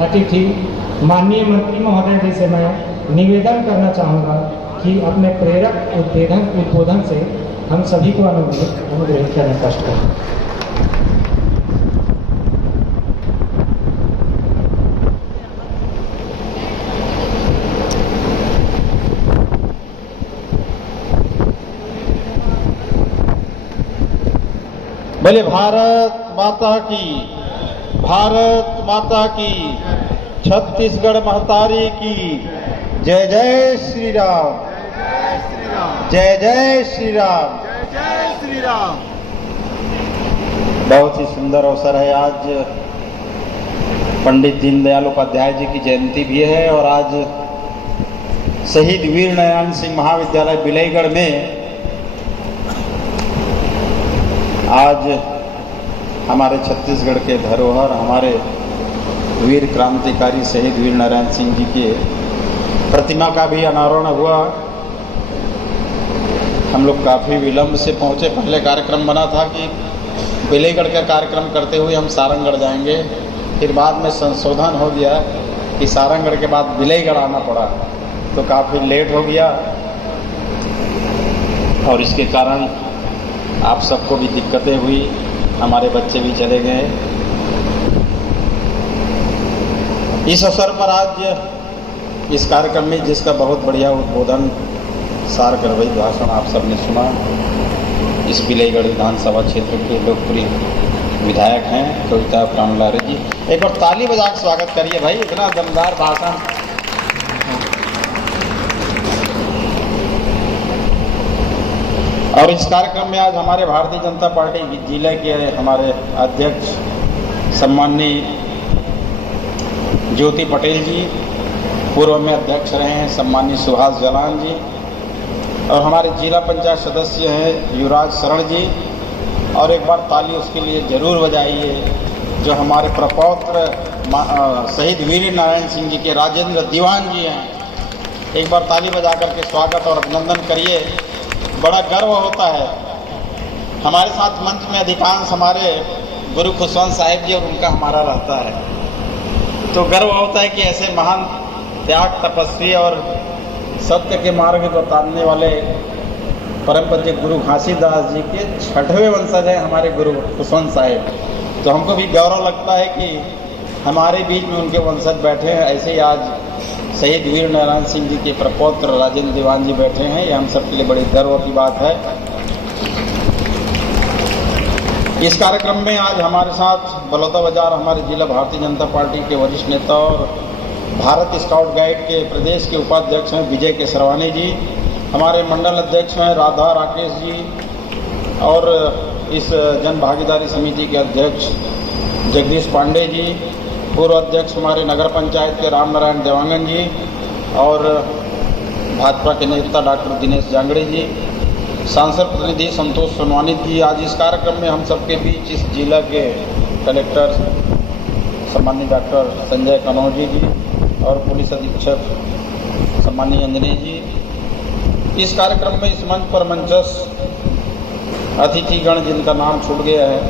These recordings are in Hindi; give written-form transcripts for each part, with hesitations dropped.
अतिथि माननीय मंत्री महोदय जी से मैं निवेदन करना चाहूँगा कि अपने प्रेरक उद्बोधन से हम सभी को अनुग्रहित करने का कष्ट करें। बोले भारत माता की, भारत माता की, छत्तीसगढ़ महतारी की जय जय श्री राम, जय जय श्री राम, जय श्री राम। बहुत ही सुंदर अवसर है। आज पंडित दीनदयाल उपाध्याय जी की जयंती भी है और आज शहीद वीर नारायण सिंह महाविद्यालय बिलईगढ़ में आज हमारे छत्तीसगढ़ के धरोहर, हमारे वीर क्रांतिकारी शहीद वीर नारायण सिंह जी के प्रतिमा का भी अनावरण हुआ। हम लोग काफ़ी विलंब से पहुंचे। पहले कार्यक्रम बना था कि बिलईगढ़ का कार्यक्रम करते हुए हम सारंगगढ़ जाएंगे, फिर बाद में संशोधन हो गया कि सारंगगढ़ के बाद बिलईगढ़ आना पड़ा, तो काफ़ी लेट हो गया और इसके कारण आप सबको भी दिक्कतें हुई, हमारे बच्चे भी चले गए। इस अवसर पर आज इस कार्यक्रम में जिसका बहुत बढ़िया उद्बोधन सार करवई भाषण आप सबने सुना, इस बिलईगढ़ विधानसभा क्षेत्र के लोकप्रिय विधायक हैं कविता प्राणलारे जी। एक बार ताली बजा के स्वागत करिए भाई, इतना दमदार भाषण। और इस कार्यक्रम में आज हमारे भारतीय जनता पार्टी जिले के हमारे अध्यक्ष सम्माननीय ज्योति पटेल जी, पूर्व में अध्यक्ष रहे हैं सम्माननीय सुभाष जलान जी, और हमारे जिला पंचायत सदस्य हैं युवराज शरण जी। और एक बार ताली उसके लिए जरूर बजाइए जो हमारे प्रपौत्र शहीद वीर नारायण सिंह जी के राजेंद्र दीवान जी हैं। एक बार ताली बजा करके स्वागत और अभिनंदन करिए। बड़ा गर्व होता है। हमारे साथ मंच में अधिकांश हमारे गुरु खुशवंत साहिब जी और उनका हमारा रहता है, तो गर्व होता है कि ऐसे महान त्याग तपस्वी और सत्य के मार्ग बताने वाले परम पूज्य गुरु घासीदास जी के 6वें वंशज हैं हमारे गुरु खुशवंत साहिब। तो हमको भी गौरव लगता है कि हमारे बीच में उनके वंशज बैठे हैं। ऐसे ही आज शहीद वीर नारायण सिंह जी के प्रपौत्र राजेंद्र दीवान जी बैठे हैं, ये हम सबके लिए बड़ी गर्व की बात है। इस कार्यक्रम में आज हमारे साथ बलौदाबाजार हमारे जिला भारतीय जनता पार्टी के वरिष्ठ नेता और भारत स्काउट गाइड के प्रदेश के उपाध्यक्ष हैं विजय के सरवानी जी, हमारे मंडल अध्यक्ष हैं राधा राकेश जी, और इस जन भागीदारी समिति के अध्यक्ष जगदीश पांडे जी, पूर्व अध्यक्ष हमारे नगर पंचायत के राम नारायण देवांगन जी, और भाजपा के नेता डॉक्टर दिनेश जांगड़े जी, सांसद प्रतिनिधि संतोष सोनवानी जी। आज इस कार्यक्रम में हम सबके बीच इस जिला के कलेक्टर सम्माननीय डॉक्टर संजय कनौजी जी और पुलिस अधीक्षक सम्माननीय अंजनी जी। इस कार्यक्रम में इस मंच पर मंचस्थ अतिथिगण जिनका नाम छूट गया है,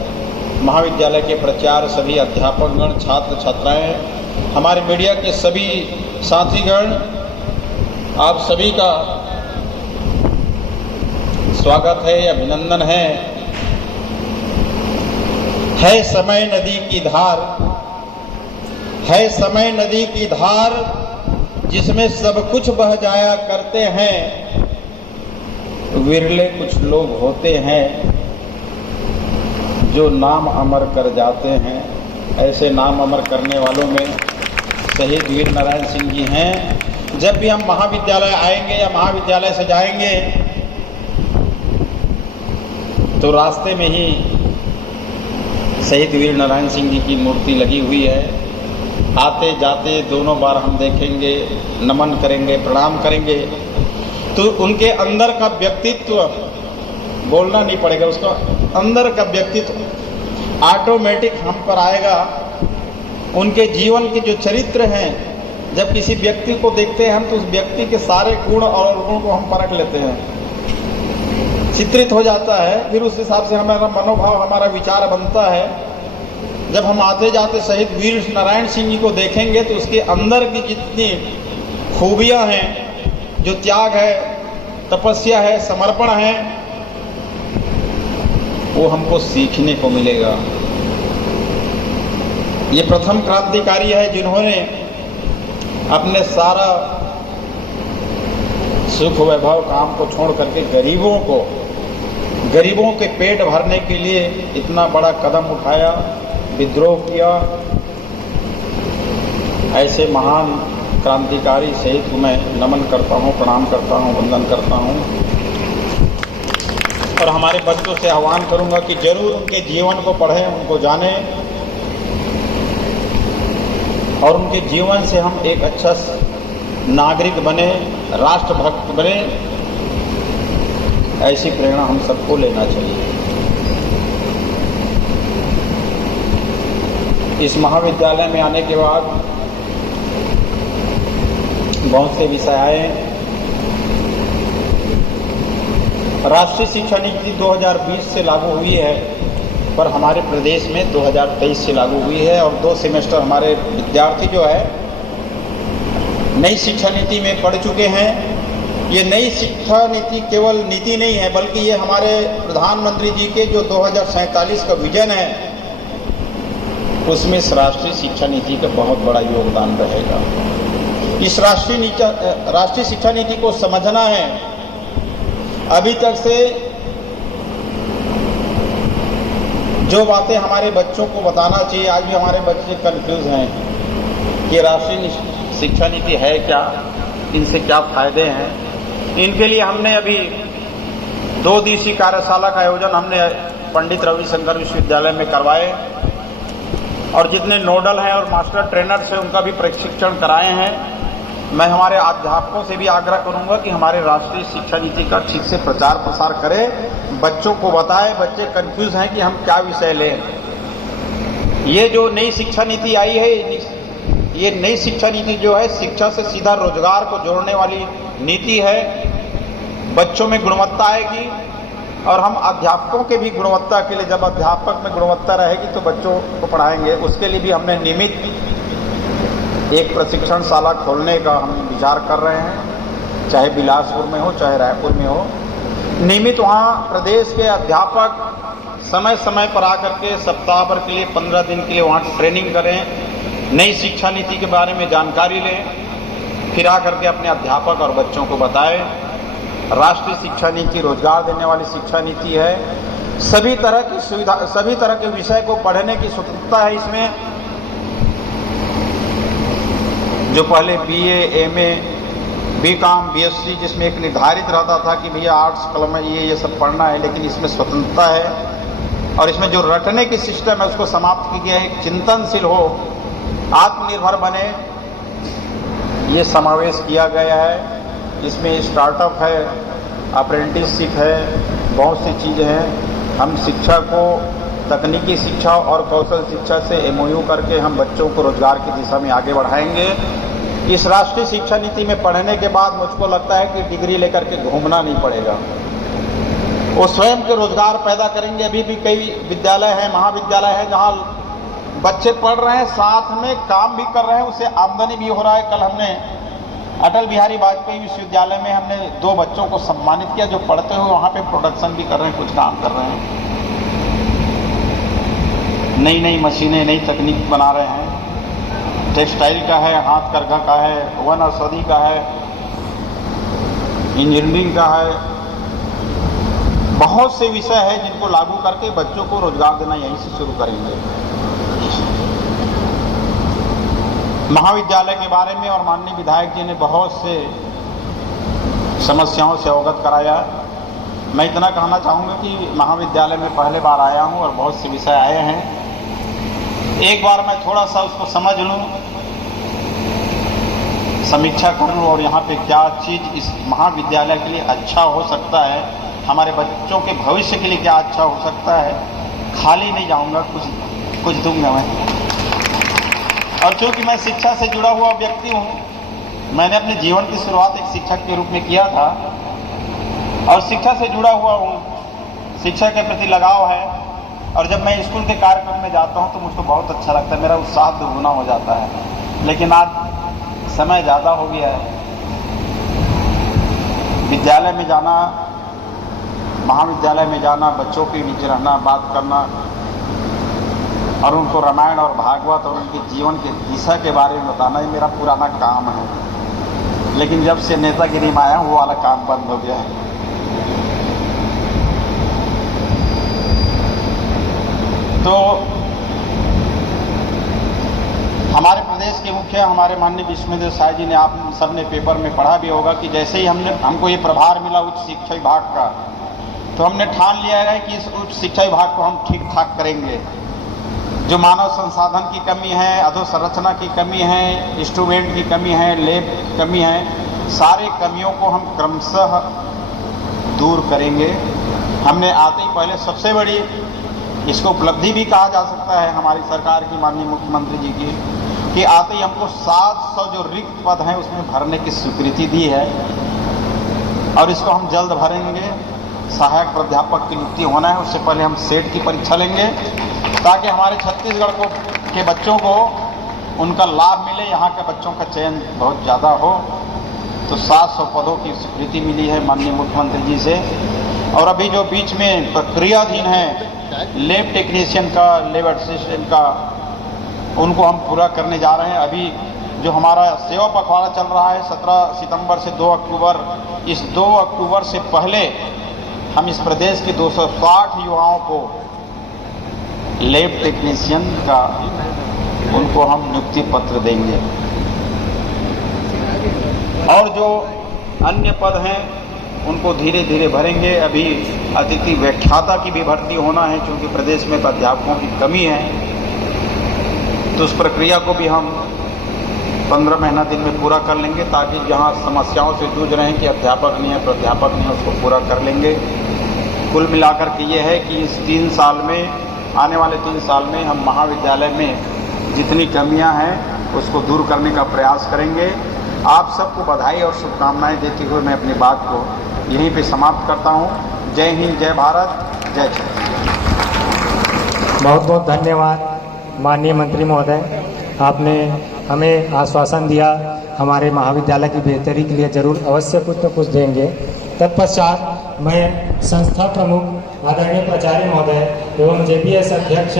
महाविद्यालय के प्राचार्य, सभी अध्यापकगण, छात्र छात्राएं, हमारे मीडिया के सभी साथीगण, आप सभी का स्वागत है, अभिनंदन है। समय नदी की धार, है समय नदी की धार जिसमें सब कुछ बह जाया करते हैं, विरले कुछ लोग होते हैं जो नाम अमर कर जाते हैं। ऐसे नाम अमर करने वालों में शहीद वीर नारायण सिंह जी हैं। जब भी हम महाविद्यालय आएंगे या महाविद्यालय से जाएंगे तो रास्ते में ही शहीद वीर नारायण सिंह जी की मूर्ति लगी हुई है। आते जाते दोनों बार हम देखेंगे, नमन करेंगे, प्रणाम करेंगे, तो उनके अंदर का व्यक्तित्व, बोलना नहीं पड़ेगा, उसका अंदर का व्यक्तित्व ऑटोमेटिक हम पर आएगा। उनके जीवन के जो चरित्र हैं, जब किसी व्यक्ति को देखते हैं हम तो उस व्यक्ति के सारे गुण और अवगुण को हम परख लेते हैं, चित्रित हो जाता है। फिर उस हिसाब से हमारा मनोभाव, हमारा विचार बनता है। जब हम आते जाते शहीद वीर नारायण सिंह जी को देखेंगे तो उसके अंदर की जितनी खूबियां हैं, जो त्याग है, तपस्या है, समर्पण है, वो हमको सीखने को मिलेगा। ये प्रथम क्रांतिकारी है जिन्होंने अपने सारा सुख वैभव काम को छोड़ करके गरीबों के पेट भरने के लिए इतना बड़ा कदम उठाया, विद्रोह किया। ऐसे महान क्रांतिकारी शहीद को मैं नमन करता हूँ, प्रणाम करता हूँ, वंदन करता हूँ। और हमारे बच्चों से आह्वान करूँगा कि जरूर उनके जीवन को पढ़ें, उनको जानें और उनके जीवन से हम एक अच्छा नागरिक बने, राष्ट्रभक्त बने। ऐसी प्रेरणा हम सबको लेना चाहिए। इस महाविद्यालय में आने के बाद बहुत से विषय आए। राष्ट्रीय शिक्षा नीति 2020 से लागू हुई है, पर हमारे प्रदेश में 2023 से लागू हुई है और 2 सेमेस्टर हमारे विद्यार्थी जो है नई शिक्षा नीति में पढ़ चुके हैं। ये नई शिक्षा नीति केवल नीति नहीं है, बल्कि ये हमारे प्रधानमंत्री जी के जो 2047 का विजन है, उसमें इस राष्ट्रीय शिक्षा नीति का बहुत बड़ा योगदान रहेगा। इस राष्ट्रीय शिक्षा नीति को समझना है। अभी तक से जो बातें हमारे बच्चों को बताना चाहिए, आज भी हमारे बच्चे कंफ्यूज हैं कि राष्ट्रीय शिक्षा नीति है क्या, इनसे क्या फायदे हैं। इनके लिए हमने अभी 2 दिवसीय कार्यशाला का आयोजन हमने पंडित रविशंकर विश्वविद्यालय में करवाए और जितने नोडल हैं और मास्टर ट्रेनर्स हैं उनका भी प्रशिक्षण कराए हैं। मैं हमारे अध्यापकों से भी आग्रह करूंगा कि हमारे राष्ट्रीय शिक्षा नीति का ठीक से प्रचार प्रसार करें, बच्चों को बताएं। बच्चे कंफ्यूज हैं कि हम क्या विषय लें। ये जो नई शिक्षा नीति आई है, ये नई शिक्षा नीति जो है शिक्षा से सीधा रोजगार को जोड़ने वाली नीति है। बच्चों में गुणवत्ता आएगी और हम अध्यापकों के भी गुणवत्ता के लिए, जब अध्यापक में गुणवत्ता रहेगी तो बच्चों को पढ़ाएंगे। उसके लिए भी हमने नियमित एक प्रशिक्षणशाला खोलने का हम विचार कर रहे हैं, चाहे बिलासपुर में हो चाहे रायपुर में हो। नियमित वहाँ प्रदेश के अध्यापक समय समय पर आकर के सप्ताह भर के लिए 15 दिन के लिए वहाँ ट्रेनिंग करें, नई शिक्षा नीति के बारे में जानकारी लें, फिर आकर के अपने अध्यापक और बच्चों को बताएं। राष्ट्रीय शिक्षा नीति रोजगार देने वाली शिक्षा नीति है। सभी तरह की सुविधा, सभी तरह के विषय को पढ़ने की स्वतंत्रता है इसमें। जो पहले BA, MA, BCom, BSc जिसमें एक निर्धारित रहता था कि भैया आर्ट्स कलम है, ये सब पढ़ना है, लेकिन इसमें स्वतंत्रता है। और इसमें जो रटने की सिस्टम है उसको समाप्त किया गया है। एक चिंतनशील हो, आत्मनिर्भर बने, ये समावेश किया गया है। इसमें स्टार्टअप है, अप्रेंटिसशिप है, बहुत सी चीज़ें हैं। हम शिक्षा को तकनीकी शिक्षा और कौशल शिक्षा से MOU करके हम बच्चों को रोजगार की दिशा में आगे बढ़ाएंगे। इस राष्ट्रीय शिक्षा नीति में पढ़ने के बाद मुझको लगता है कि डिग्री लेकर के घूमना नहीं पड़ेगा, वो स्वयं के रोजगार पैदा करेंगे। अभी भी कई विद्यालय हैं, महाविद्यालय हैं, जहाँ बच्चे पढ़ रहे हैं, साथ में काम भी कर रहे हैं, उससे आमदनी भी हो रहा है। कल हमने अटल बिहारी वाजपेयी विश्वविद्यालय में हमने 2 बच्चों को सम्मानित किया जो पढ़ते हुए वहाँ पे प्रोडक्शन भी कर रहे हैं, कुछ काम कर रहे हैं, नई नई मशीनें, नई तकनीक बना रहे हैं। टेक्सटाइल का है, हाथ करघा का है, वन औषधि का है, इंजीनियरिंग का है। बहुत से विषय है जिनको लागू करके बच्चों को रोजगार देना यहीं से शुरू करेंगे। महाविद्यालय के बारे में और माननीय विधायक जी ने बहुत से समस्याओं से अवगत कराया। मैं इतना कहना चाहूँगा कि महाविद्यालय में पहले बार आया हूँ और बहुत से विषय आए हैं। एक बार मैं थोड़ा सा उसको समझ लूँ, समीक्षा कर लूँ और यहाँ पे क्या चीज़ इस महाविद्यालय के लिए अच्छा हो सकता है, हमारे बच्चों के भविष्य के लिए क्या अच्छा हो सकता है। खाली नहीं जाऊँगा, कुछ दूंगा मैं। और चूँकि मैं शिक्षा से जुड़ा हुआ व्यक्ति हूँ, मैंने अपने जीवन की शुरुआत एक शिक्षक के रूप में किया था और शिक्षा से जुड़ा हुआ हूँ, शिक्षा के प्रति लगाव है। और जब मैं स्कूल के कार्यक्रम में जाता हूँ तो मुझको बहुत अच्छा लगता है, मेरा उत्साह दोगुना हो जाता है। लेकिन आज समय ज़्यादा हो गया है, विद्यालय में जाना, महाविद्यालय में जाना, बच्चों के बीच रहना, बात करना और उनको रामायण और भागवत और उनके जीवन के दिशा के बारे में बताना ये मेरा पुराना काम है। लेकिन जब से नेतागिरी में आया वो वाला काम बंद हो गया है। तो हमारे प्रदेश के मुखिया हमारे माननीय विष्णुदेव साय जी ने, आप सबने पेपर में पढ़ा भी होगा कि जैसे ही हमको ये प्रभार मिला उच्च शिक्षा विभाग का, तो हमने ठान लिया है कि इस उच्च शिक्षा विभाग को हम ठीक ठाक करेंगे। जो मानव संसाधन की कमी है, अधोसंरचना की कमी है, स्टूडेंट की कमी है, लैब की कमी है, सारे कमियों को हम क्रमशः दूर करेंगे। हमने आते ही पहले सबसे बड़ी इसको उपलब्धि भी कहा जा सकता है हमारी सरकार की, माननीय मुख्यमंत्री जी की, कि आते ही हमको 700 जो रिक्त पद हैं उसमें भरने की स्वीकृति दी है और इसको हम जल्द भरेंगे। सहायक प्राध्यापक की नियुक्ति होना है, उससे पहले हम सेट की परीक्षा लेंगे ताकि हमारे छत्तीसगढ़ के बच्चों को उनका लाभ मिले, यहाँ के बच्चों का चयन बहुत ज़्यादा हो। तो 700 पदों की स्वीकृति मिली है माननीय मुख्यमंत्री जी से। और अभी जो बीच में प्रक्रियाधीन है लैब टेक्नीशियन का, लैब असिस्टेंट का, उनको हम पूरा करने जा रहे हैं। अभी जो हमारा सेवा पखवाड़ा चल रहा है 17 सितंबर से 2 अक्टूबर, इस 2 अक्टूबर से पहले हम इस प्रदेश के 260 युवाओं को लैब टेक्नीशियन का उनको हम नियुक्ति पत्र देंगे। और जो अन्य पद हैं उनको धीरे धीरे भरेंगे। अभी अतिथि व्याख्याता की भी भर्ती होना है, क्योंकि प्रदेश में अध्यापकों की कमी है। तो उस प्रक्रिया को भी हम 15 महीना दिन में पूरा कर लेंगे, ताकि जहां समस्याओं से जूझ रहे हैं कि अध्यापक नहीं है, प्राध्यापक नहीं है, उसको पूरा कर लेंगे। कुल मिलाकर के ये है कि इस 3 साल में, आने वाले 3 साल में हम महाविद्यालय में जितनी कमियां हैं उसको दूर करने का प्रयास करेंगे। आप सबको बधाई और शुभकामनाएं देते हुए मैं अपनी बात को यहीं पे समाप्त करता हूं। जय हिंद, जय भारत, जय छत्तीसगढ़। बहुत बहुत धन्यवाद माननीय मंत्री महोदय, आपने हमें आश्वासन दिया हमारे महाविद्यालय की बेहतरी के लिए जरूर अवश्य कुछ न कुछ देंगे। तत्पश्चात मैं संस्था प्रमुख आदरणीय प्राचार्य महोदय एवं JBS अध्यक्ष